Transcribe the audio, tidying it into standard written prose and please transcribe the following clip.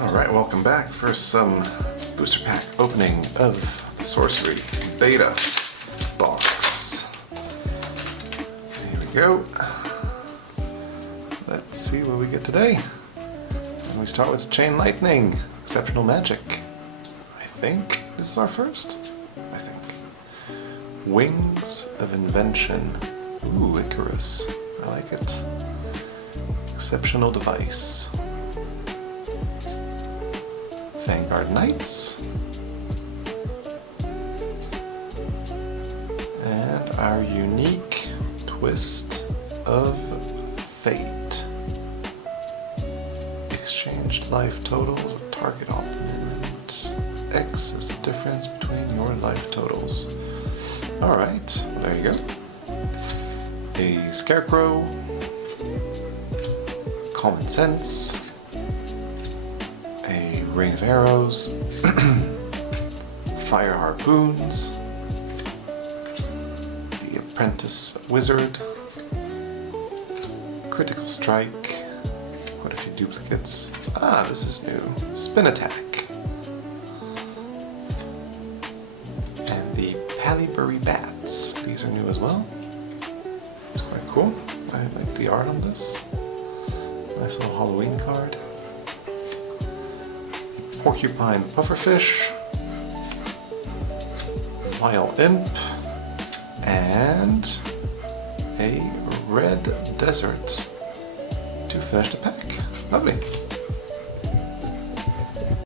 Alright, welcome back for some booster pack opening of the Sorcery Beta box. Here we go. Let's see what we get today. And we start with Chain Lightning, Exceptional Magic. I think this is our first. I think. Wings of Invention. Ooh, Icarus. I like it. Exceptional Device. Vanguard Knights. And our unique Twist of Fate. Exchanged life totals or target opponent. X is the difference between your life totals. Alright, well, there you go. A Scarecrow. Common Sense. A Rain of Arrows, Fire Harpoons, the Apprentice Wizard, Critical Strike, quite a few duplicates. Ah, this is new. Spin Attack. And the Pallybury Bats. These are new as well. It's quite cool. I like the art on this. Nice little Halloween card. Porcupine Pufferfish, Vile Imp, and a Red Desert to finish the pack. Lovely.